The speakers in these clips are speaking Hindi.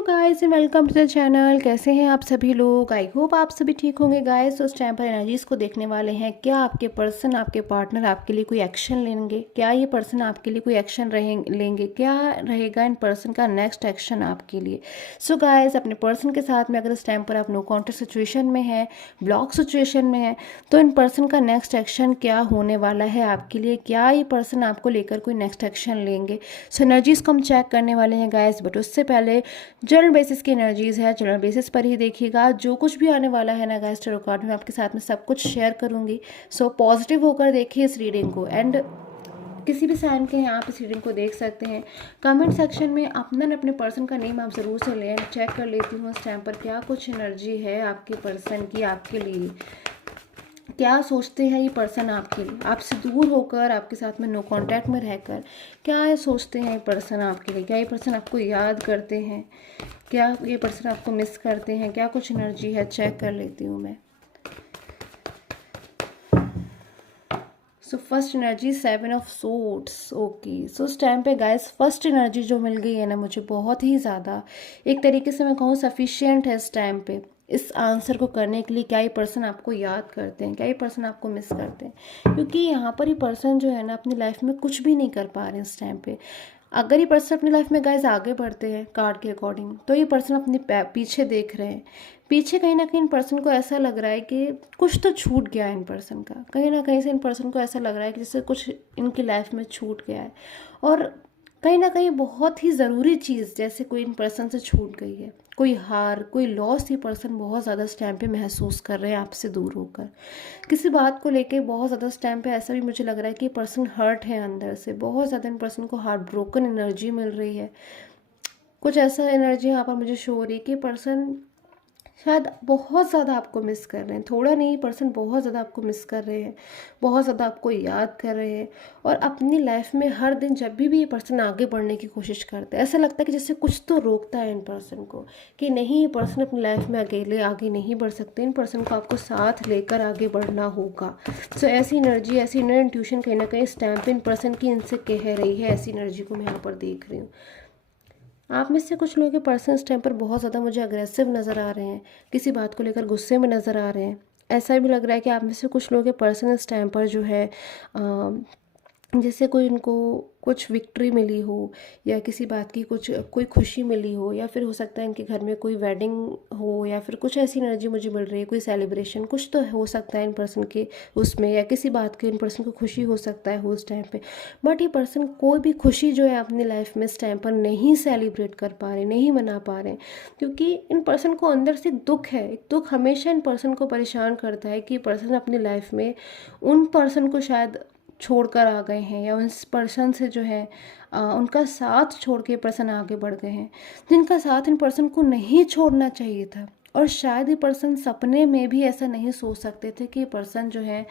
Hello guys and welcome to the channel. कैसे हैं आप सभी लोग? आई होप आप सभी ठीक होंगे गाइस। उस टाइम पर एनर्जीज को देखने वाले हैं। क्या आपके पर्सन, आपके पार्टनर आपके लिए कोई एक्शन लेंगे? क्या ये पर्सन आपके लिए कोई एक्शन लेंगे? क्या रहेगा इन पर्सन का नेक्स्ट एक्शन आपके लिए? सो गाइस, अपने पर्सन के साथ में अगर इस टाइम पर आप नो कॉन्टेक्ट सिचुएशन में है, ब्लॉक सिचुएशन में है, तो इन पर्सन का नेक्स्ट एक्शन क्या होने वाला है आपके लिए? क्या ये पर्सन आपको लेकर कोई नेक्स्ट एक्शन लेंगे? सो एनर्जीज को हम चेक करने वाले हैं गाइस, बट उससे पहले जनरल बेसिस की एनर्जीज है, जनरल बेसिस पर ही देखिएगा। जो कुछ भी आने वाला है ना गाइस टैरो कार्ड में, आपके साथ में सब कुछ शेयर करूंगी। सो पॉजिटिव होकर देखिए इस रीडिंग को। एंड किसी भी साइन के हैं आप इस रीडिंग को देख सकते हैं। कमेंट सेक्शन में अपने पर्सन का नेम आप ज़रूर से लें। चेक कर लेती हूँ इस टाइम पर क्या कुछ एनर्जी है आपके पर्सन की आपके लिए। क्या सोचते हैं ये पर्सन आपके लिए, आपसे दूर होकर, आपके साथ में नो कांटेक्ट में रहकर क्या सोचते हैं ये पर्सन आपके लिए? क्या ये पर्सन आपको याद करते हैं? क्या ये पर्सन आपको मिस करते हैं? क्या कुछ एनर्जी है, चेक कर लेती हूँ मैं। So first energy 7 of swords. Okay, so उस टाइम पे गाइस फर्स्ट एनर्जी जो मिल गई है ना मुझे, बहुत ही ज़्यादा एक तरीके से मैं कहूँ सफिशियंट है इस टाइम पे इस आंसर को करने के लिए। क्या ये पर्सन आपको याद करते हैं? क्या ये पर्सन आपको मिस करते हैं? क्योंकि यहाँ पर ये पर्सन जो है ना अपनी लाइफ में कुछ भी नहीं कर पा रहे हैं इस टाइम पे। अगर ये पर्सन अपनी लाइफ में गाइस आगे बढ़ते हैं कार्ड के अकॉर्डिंग, तो ये पर्सन अपने पीछे देख रहे हैं। पीछे कहीं ना कहीं इन पर्सन को ऐसा लग रहा है कि कुछ तो छूट गया है इन पर्सन का। कहीं ना कहीं से इन पर्सन को ऐसा लग रहा है कि जैसे कुछ इनकी लाइफ में छूट गया है, और कहीं ना कहीं बहुत ही ज़रूरी चीज़ जैसे कोई इन पर्सन से छूट गई है। कोई हार, कोई लॉस ये पर्सन बहुत ज़्यादा इस टाइम पे महसूस कर रहे हैं आपसे दूर होकर। किसी बात को लेके बहुत ज़्यादा इस टाइम पे ऐसा भी मुझे लग रहा है कि पर्सन हर्ट है अंदर से। बहुत ज़्यादा इन पर्सन को हार्ट ब्रोकन एनर्जी मिल रही है। कुछ ऐसा एनर्जी यहाँ पर मुझे शो हो रही है कि पर्सन शायद बहुत ज़्यादा आपको मिस कर रहे हैं। थोड़ा नहीं, पर्सन बहुत ज़्यादा आपको मिस कर रहे हैं, बहुत ज़्यादा आपको याद कर रहे हैं। और अपनी लाइफ में हर दिन जब भी ये पर्सन आगे बढ़ने की कोशिश करते हैं, ऐसा लगता है कि जैसे कुछ तो रोकता है इन पर्सन को, कि नहीं ये पर्सन अपनी लाइफ में अकेले आगे नहीं बढ़ सकते। इन पर्सन को आपको साथ लेकर आगे बढ़ना होगा। सो ऐसी एनर्जी, ऐसी इनर इंट्यूशन कहीं ना कहीं इस टाइम पे इन पर्सन की इनसे कह रही है। ऐसी एनर्जी को मैं यहाँ पर देख रही हूँ। आप में से कुछ लोगों के पर्सन इस टाइम पर बहुत ज़्यादा मुझे अग्रेसिव नज़र आ रहे हैं, किसी बात को लेकर गुस्से में नज़र आ रहे हैं। ऐसा भी लग रहा है कि आप में से कुछ लोगों के पर्सन इस टाइम पर जो है जैसे कोई इनको कुछ विक्ट्री मिली हो, या किसी बात की कुछ कोई खुशी मिली हो, या फिर हो सकता है इनके घर में कोई वेडिंग हो, या फिर कुछ ऐसी एनर्जी मुझे मिल रही है, कोई सेलिब्रेशन कुछ तो हो सकता है इन पर्सन के उसमें, या किसी बात की इन पर्सन को खुशी हो सकता है हो उस टाइम पे। बट ये पर्सन कोई भी खुशी जो है अपनी लाइफ में इस टाइम पर नहीं सेलिब्रेट कर पा रहे, नहीं मना पा रहे, क्योंकि इन पर्सन को अंदर से दुख है। एक दुख हमेशा इन पर्सन को परेशान करता है कि पर्सन अपनी लाइफ में उन पर्सन को शायद छोड़कर आ गए हैं, या उस पर्सन से जो है उनका साथ छोड़ के पर्सन आगे बढ़ गए हैं, जिनका साथ इन पर्सन को नहीं छोड़ना चाहिए था। और शायद ये पर्सन सपने में भी ऐसा नहीं सोच सकते थे कि ये पर्सन जो है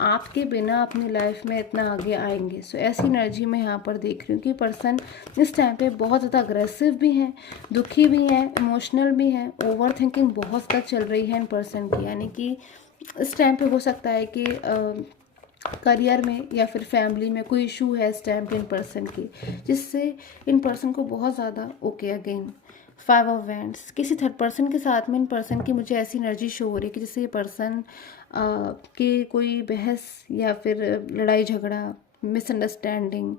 आपके बिना अपनी लाइफ में इतना आगे आएंगे। सो ऐसी एनर्जी मैं यहाँ पर देख रही हूँ कि पर्सन इस टाइम पे बहुत ज़्यादा अग्रेसिव भी हैं, दुखी भी हैं, इमोशनल भी हैं। ओवर थिंकिंग बहुत ज़्यादा चल रही है इन पर्सन की, यानी कि इस टाइम पे हो सकता है कि करियर में या फिर फैमिली में कोई इशू है इस टाइम पे इन पर्सन की, जिससे इन पर्सन को बहुत ज़्यादा ओके अगेन 5 ऑफ वैंड्स किसी थर्ड पर्सन के साथ में इन पर्सन की मुझे ऐसी एनर्जी शो हो रही है कि जैसे ये पर्सन के कोई बहस या फिर लड़ाई झगड़ा, मिसअंडरस्टैंडिंग,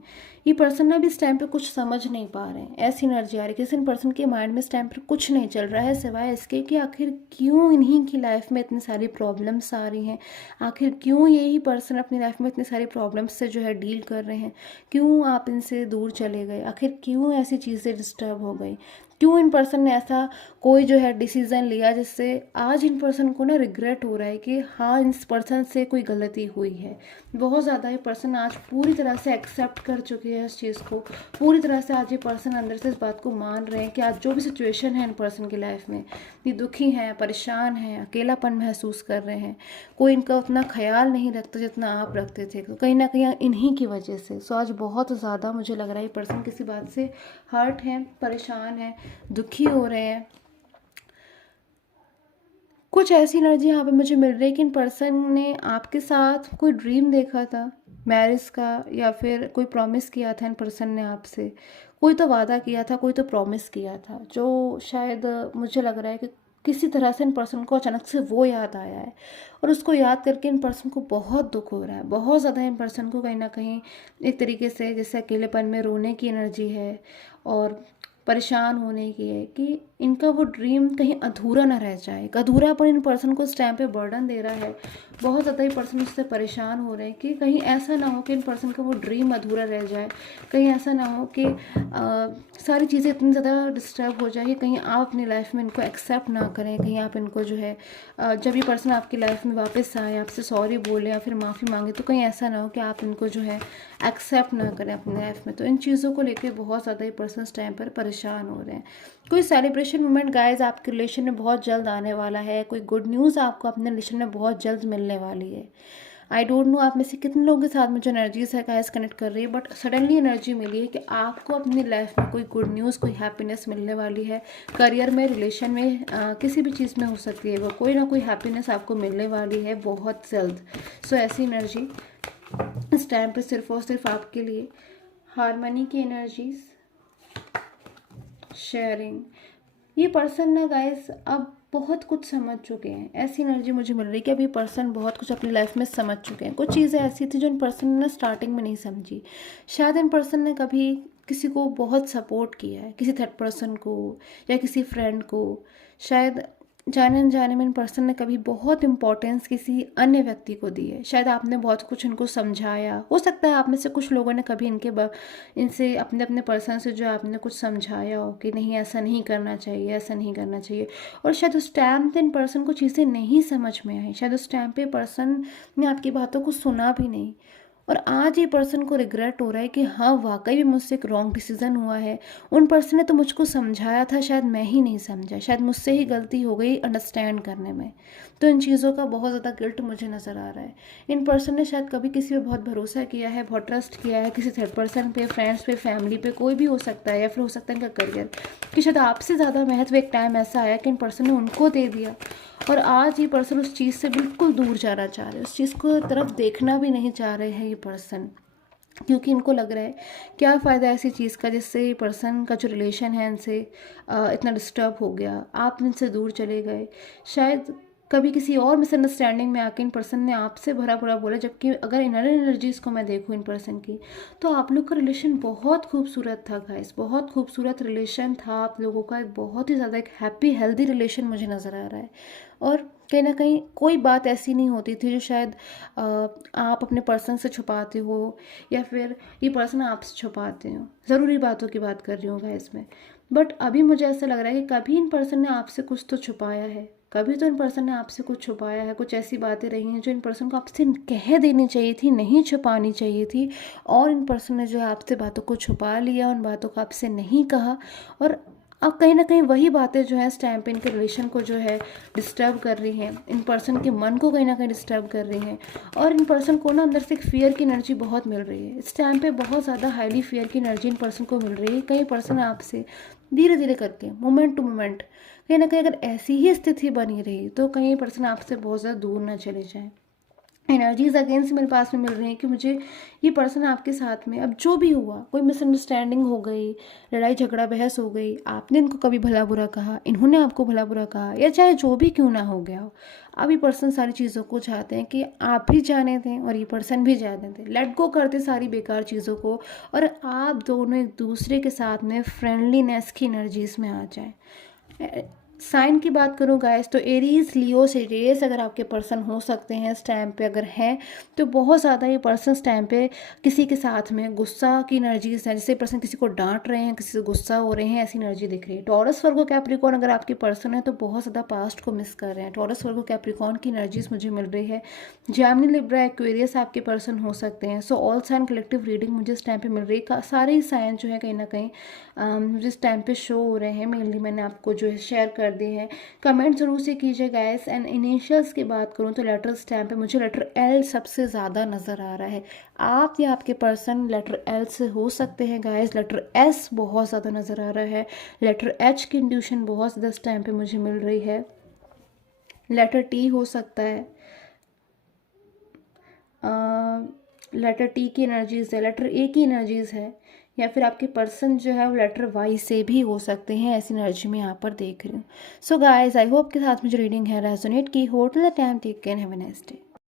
ये पर्सन ना भी इस टाइम पे कुछ समझ नहीं पा रहे हैं। ऐसी एनर्जी आ रही है कि इन पर्सन के माइंड में इस टाइम पर कुछ नहीं चल रहा है सिवाय इसके कि आखिर क्यों इन्हीं की लाइफ में इतनी सारी प्रॉब्लम्स आ रही हैं, आखिर क्यों यही पर्सन अपनी लाइफ में इतनी सारी प्रॉब्लम्स से जो है डील कर रहे हैं, क्यों आप इनसे दूर चले गए, आखिर क्यों ऐसी चीज़ें डिस्टर्ब हो गई, क्यों इन पर्सन ने ऐसा कोई जो है डिसीज़न लिया जिससे आज इन पर्सन को ना रिग्रेट हो रहा है कि हाँ इस पर्सन से कोई गलती हुई है। बहुत ज़्यादा ये पर्सन आज पूरी तरह से एक्सेप्ट कर चुके हैं इस चीज़ को। पूरी तरह से आज ये पर्सन अंदर से इस बात को मान रहे हैं कि आज जो भी सिचुएशन है इन पर्सन की लाइफ में, ये दुखी हैं, परेशान हैं, अकेलापन महसूस कर रहे हैं, कोई इनका उतना ख्याल नहीं रखता जितना आप रखते थे, तो कहीं ना कहीं इन्हीं की वजह से। सो आज बहुत ज़्यादा मुझे लग रहा है ये पर्सन किसी बात से हर्ट है, परेशान है, दुखी हो रहे हैं। कुछ ऐसी एनर्जी यहाँ पे मुझे मिल रही है कि इन पर्सन ने आपके साथ कोई ड्रीम देखा था, मैरिज का, या फिर कोई प्रॉमिस किया था इन पर्सन ने आपसे, कोई तो वादा किया था, कोई तो प्रॉमिस किया था, जो शायद मुझे लग रहा है कि किसी तरह से इन पर्सन को अचानक से वो याद आया है, और उसको याद करके इन पर्सन को बहुत दुख हो रहा है, बहुत ज़्यादा इन पर्सन को कहीं ना कहीं एक तरीके से जैसे अकेलेपन में रोने की एनर्जी है, और परेशान होने की है कि इनका वो ड्रीम कहीं अधूरा ना रह जाए। एक अधूरापन इन पर्सन को इस टाइम पे बर्डन दे रहा है, बहुत ज़्यादा ही पर्सन उससे परेशान हो रहे हैं कि कहीं ऐसा ना हो कि इन पर्सन का वो ड्रीम अधूरा रह जाए, कहीं ऐसा ना हो कि सारी चीज़ें इतनी ज़्यादा डिस्टर्ब हो जाए कि कहीं आप अपनी लाइफ में इनको एक्सेप्ट ना करें, कहीं आप इनको जो है जब ये पर्सन आपकी लाइफ में वापस आए, आपसे सॉरी बोले या फिर माफ़ी मांगे, तो कहीं ऐसा ना हो कि आप इनको जो है एक्सेप्ट ना करें अपनी लाइफ में। तो इन चीज़ों को लेकर बहुत ज़्यादा ही पर्सन इस टाइम पर परेशान हो रहे हैं। कोई सेलिब्रेशन मोमेंट गाइज आपके रिलेशन में बहुत जल्द आने वाला है, कोई गुड न्यूज़ आपको अपने रिलेशन में बहुत जल्द मिलने वाली है। आई डोंट नो आप में से कितने लोगों के साथ में जो एनर्जीज है गाइस कनेक्ट कर रही है, बट सडनली एनर्जी मिली है कि आपको अपनी लाइफ में कोई गुड न्यूज़, कोई हैप्पीनेस मिलने वाली है। करियर में, रिलेशन में, किसी भी चीज़ में हो सकती है वो, कोई ना कोई हैप्पीनेस आपको मिलने वाली है बहुत जल्द। सो ऐसी एनर्जी इस टाइम पे सिर्फ और सिर्फ आपके लिए। हारमनी की एनर्जीज, शेयरिंग, ये पर्सन ना गाइस अब बहुत कुछ समझ चुके हैं। ऐसी एनर्जी मुझे मिल रही है कि अब ये पर्सन बहुत कुछ अपनी लाइफ में समझ चुके हैं। कुछ चीज़ें ऐसी थी जो इन पर्सन ने स्टार्टिंग में नहीं समझी। शायद इन पर्सन ने कभी किसी को बहुत सपोर्ट किया है, किसी थर्ड पर्सन को या किसी फ्रेंड को, शायद जाने अनजाने में इन पर्सन ने कभी बहुत इंपॉर्टेंस किसी अन्य व्यक्ति को दी है। शायद आपने बहुत कुछ इनको समझाया, हो सकता है आप में से कुछ लोगों ने कभी इनसे अपने अपने पर्सन से जो आपने कुछ समझाया हो कि नहीं ऐसा नहीं करना चाहिए, ऐसा नहीं करना चाहिए, और शायद उस टाइम पे इन पर्सन को चीज़ें नहीं समझ में आई, शायद उस टाइम पे पर्सन ने आपकी बातों को सुना भी नहीं, और आज ये पर्सन को रिग्रेट हो रहा है कि हाँ वाकई भी मुझसे एक रॉन्ग डिसीजन हुआ है। उन पर्सन ने तो मुझको समझाया था, शायद मैं ही नहीं समझा, शायद मुझसे ही गलती हो गई अंडरस्टैंड करने में। तो इन चीज़ों का बहुत ज़्यादा गिल्ट मुझे नज़र आ रहा है। इन पर्सन ने शायद कभी किसी पे बहुत भरोसा किया है, बहुत ट्रस्ट किया है, किसी थर्ड पर्सन पे, फ्रेंड्स पे, फैमिली पे, कोई भी हो सकता है, या फिर हो सकता है इनका करियर, कि शायद आपसे ज़्यादा महत्व एक टाइम ऐसा आया कि इन पर्सन ने उनको दे दिया, और आज ये पर्सन उस चीज़ से बिल्कुल दूर जाना चाह रहे हैं, उस चीज़ को तरफ देखना भी नहीं चाह रहे हैं ये पर्सन, क्योंकि इनको लग रहा है क्या फ़ायदा ऐसी चीज़ का जिससे ये पर्सन का जो रिलेशन है इनसे इतना डिस्टर्ब हो गया, आप इनसे दूर चले गए। शायद कभी किसी और मिसअंडरस्टैंडिंग में आके इन पर्सन ने आपसे भरा बुरा बोला, जबकि अगर इनर एनर्जीज़ को मैं देखूँ इन पर्सन की, तो आप लोग का रिलेशन बहुत खूबसूरत था गाइस, बहुत खूबसूरत रिलेशन था आप लोगों का, एक बहुत ही ज़्यादा एक हैप्पी हेल्दी रिलेशन मुझे नज़र आ रहा है। और कहीं ना कहीं कोई बात ऐसी नहीं होती थी जो शायद आप अपने पर्सन से छुपाते हो, या फिर ये पर्सन आपसे छुपाते हो। ज़रूरी बातों की बात कर रही हूँ गाइस मैं, बट अभी मुझे ऐसा लग रहा है कि कभी इन पर्सन ने आपसे कुछ तो छुपाया है, कभी तो इन पर्सन ने आपसे कुछ छुपाया है, कुछ ऐसी बातें रही हैं जो इन पर्सन को आपसे कह देनी चाहिए थी, नहीं छुपानी चाहिए थी, और इन पर्सन ने जो है आपसे बातों को छुपा लिया, उन बातों को आपसे नहीं कहा, और अब कहीं ना कहीं वही बातें जो है इस टाइम पे इनके रिलेशन को जो है डिस्टर्ब कर रही हैं, इन पर्सन के मन को कहीं ना कहीं डिस्टर्ब कर रही हैं, और इन पर्सन को ना अंदर से एक फियर की एनर्जी बहुत मिल रही है इस टाइम पे, बहुत ज़्यादा हाईली फियर की एनर्जी इन पर्सन को मिल रही है। कई पर्सन आपसे धीरे धीरे करके, मोमेंट टू मोमेंट, कहीं ना कहीं अगर ऐसी ही स्थिति बनी रही तो कहीं पर्सन आपसे बहुत ज़्यादा दूर ना चले जाएँ। एनर्जीज अगेंस्ट मेरे पास में मिल रही हैं कि मुझे ये पर्सन आपके साथ में, अब जो भी हुआ, कोई मिसअंडरस्टैंडिंग हो गई, लड़ाई झगड़ा बहस हो गई, आपने इनको कभी भला बुरा कहा, इन्होंने आपको भला बुरा कहा, या चाहे जो भी क्यों ना हो गया हो, अब ये पर्सन सारी चीज़ों को चाहते हैं कि आप भी जाने दें और ये पर्सन भी जाने दें, लेट गो करते सारी बेकार चीज़ों को, और आप दोनों एक दूसरे के साथ में फ्रेंडलीनेस की एनर्जीज में आ जाएं। साइन की बात करूँ गाइस, तो एरीज, लियो, सिरियस अगर आपके पर्सन हो सकते हैं इस टाइम पे, अगर हैं तो बहुत ज़्यादा ये पर्सन इस टाइम पे किसी के साथ में गुस्सा की एनर्जीज है, जैसे पर्सन किसी को डांट रहे हैं, किसी से गुस्सा हो रहे हैं, ऐसी एनर्जी दिख रही है। टॉरस, वर्गो, कैप्रिकॉर्न अगर आपके पर्सन है तो बहुत ज़्यादा पास्ट को मिस कर रहे हैं। टॉरस, वर्गो, कैप्रिकॉर्न की एनर्जीज मुझे मिल रही है। जेमिनी, लिब्रा, एक्वेरियस आपके पर्सन हो सकते हैं। So all sign collective reading मुझे इस टाइम पे मिल रही है। सारे ही साइन जो है कहीं ना कहीं मुझे इस टाइम पे शो हो रहे हैं, मेनली मैंने आपको जो है शेयर कर दिए हैं। कमेंट जरूर से कीजिए गाइस। एंड इनिशियल्स की बात करूँ तो लेटर स्टैम्प पे मुझे लेटर एल सबसे ज़्यादा नज़र आ रहा है। आप या आपके पर्सन लेटर एल से हो सकते हैं गाइस। लेटर एस बहुत ज़्यादा नज़र आ रहा है। लेटर एच की इंट्यूशन बहुत ज़्यादा इस टाइम पे मुझे मिल रही है। लेटर टी हो सकता है। लेटर टी की एनर्जीज है, लेटर ए की एनर्जीज है, या फिर आपके पर्सन जो है वो लेटर वाई से भी हो सकते हैं, ऐसी एनर्जी में यहाँ पर देख रही हूँ। सो गाइस आई होप के साथ में जो रीडिंग है रेजोनेट की हो। Till the time take care, have a nice day.